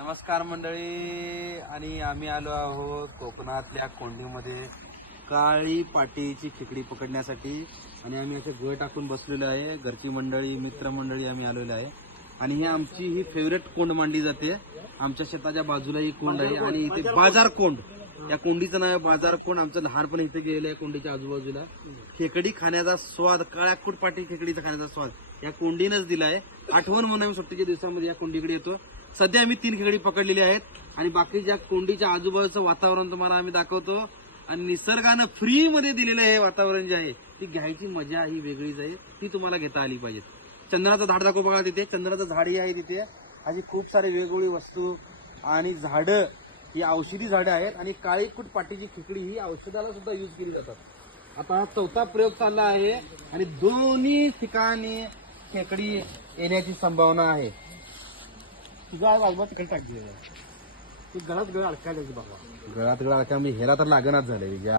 नमस्कार मंडळी, आणि आम्ही आलो आहोत कोकणातल्या कोंडीमध्ये काळी पाटीची खेकडी पकडण्यासाठी. आणि आम्ही असे गळ टाकून बसलेलो आहे. घरची मंडळी, मित्रमंडळी आम्ही आलेलो आहे. आणि ही आमची ही फेवरेट कोंड मांडली जाते. आमच्या शेताच्या बाजूला ही कोंड आहे आणि इथे बाजार कोंड, या कोंडीचं नाव आहे बाजार कोंड. आमचं लहानपण इथे गेलेलं आहे. कोंडीच्या आजूबाजूला खेकडी खाण्याचा स्वाद, काळ्याकुट पाटी खेकडीचा खाण्याचा स्वाद या कोंडीनंच दिलाय. आठवण म्हणून आम्ही सुट्टीच्या दिवसामध्ये या कोंडीकडे येतो. सध्या आम्ही 3 खेकडी पकडलेली आहेत आणि बाकीच्या कोंडीच्या आजूबाजूचं वातावरण तुम्हाला आम्ही दाखवतो. आणि निसर्गानं फ्री मध्ये दिलेलं हे वातावरण जे आहे, ती घ्यायची मजा ही वेगळीच आहे. ती तुम्हाला घेता आली पाहिजे. चंदनाचं झाड दाखव बघा, तिथे चंदनाचं झाडही आहे. तिथे अशी खूप सारे वेगवेगळी वस्तू आणि झाडं, ही औषधी झाडं आहेत. आणि काळीकुट पाटीची खेकडी ही औषधाला सुद्धा यूज केली जातात. आता हा 4था प्रयोग चालला आहे आणि दोन्ही ठिकाणी खेकडी येण्याची संभावना आहे. तुझा आज आजोबा तिकडे टाकली गळात गळ अडकायला बाबा. गळात गळा का मी ह्याला तर लागणारच झाले.